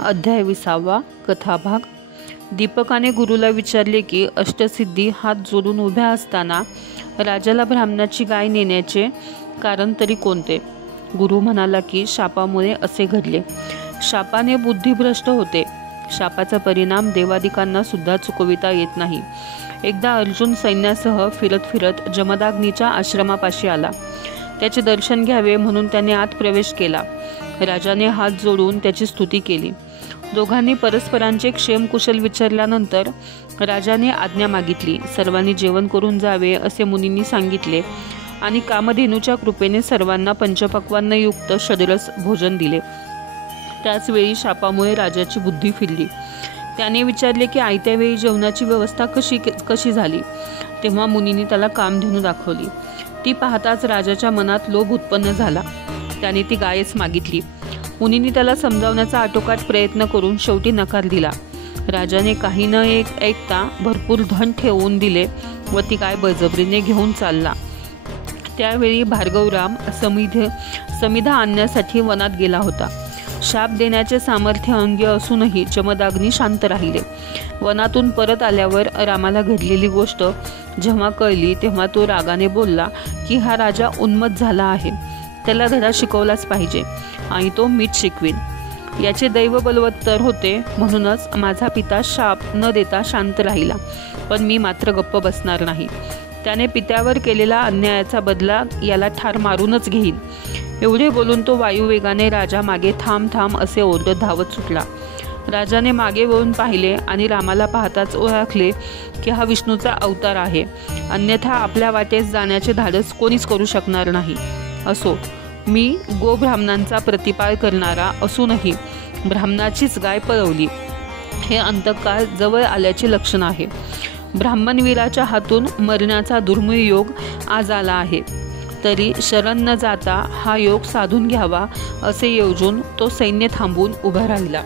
अध्याय 20 कथाभाग। दीपकाने गुरुला विचारले की अष्टसिद्धी हात जोडून उभ्या असताना राजाला ब्राह्मणाची गाय नेण्याचे कारण तरी कोणते? गुरु म्हणाला की शापामुळे असे घडले. शापाने बुद्धिभ्रष्ट होते. शापाचा परिणाम देवादिकांना सुद्धा चुकविता येत नाही. एकदा अर्जुन सैन्यासह फिरत फिरत जमदाग्नीच्या आश्रमापाशी आला. त्याचे दर्शन घ्यावे म्हणून त्याने आत प्रवेश केला. राजाने हात जोडून त्याची स्तुती केली. दोघांनी परस्परांचे क्षेमकुशल विचारल्यानंतर राजाने आज्ञा मागितली. सर्वांनी जेवण करून जावे असे मुनींनी सांगितले आणि कामधेनूच्या कृपेने सर्वांना पंचपक्वान्नयुक्त षड्रस भोजन दिले. त्याचवेळी शापामुळे राजाची बुद्धी फिरली. त्याने विचारले की आयत्या वेळी जेवणाची व्यवस्था कशी झाली. तेव्हा मुनींनी त्याला कामधेनू दाखवली. ती पाहताच राजाच्या मनात लोभ उत्पन्न झाला. त्याने ती गायच मागितली. मुनींनी त्याला समजावण्याचा आटोकाट प्रयत्न करून शेवटी नकार दिला. राजाने काही न ऐकता भरपूर धन ठेवून दिले व ती गाय बळजबरीने घेऊन चालला. त्यावेळी भार्गवराम समिधा आणण्यासाठी वनात गेला होता. शाप देण्याचे सामर्थ्य अंगी असूनही जमदाग्नी शांत राहिले. वनातून परत आल्यावर रामाला घडलेली गोष्ट जेव्हा कळली तेव्हा तो रागाने बोलला की हा राजा उन्मत्त झाला आहे. त्याला धडा शिकवलाच पाहिजे आणि तो मीच शिकवीन. याचे दैव बलवत्तर होते म्हणूनच माझा पिता शाप न देता शांत राहिला, पण मी मात्र गप्प बसणार नाही. त्याने पित्यावर केलेला अन्यायाचा बदला याला ठार मारूनच घेईन. एवढे बोलून तो वायुवेगाने राजा मागे थांब थांब असे ओरडत धावत सुटला. राजाने मागे वळून पाहिले आणि रामाला पाहताच ओळखले की हा विष्णूचा अवतार आहे. अन्यथा आपल्या वाटेस जाण्याचे धाडस कोणीच करू शकणार नाही. असो, मी गोब्राह्मणांचा प्रतिपाळ करणारा असूनही ब्राह्मणाचीच गाय पळवली हे अंतकाळ जवळ आल्याचे लक्षण आहे. ब्राह्मणवीराच्या हातून मरण्याचा दुर्मिळ योग आज आला आहे. तरी शरण न जाता हा योग साधून घ्यावा असे योजून तो सैन्य थांबून उभा राहिला.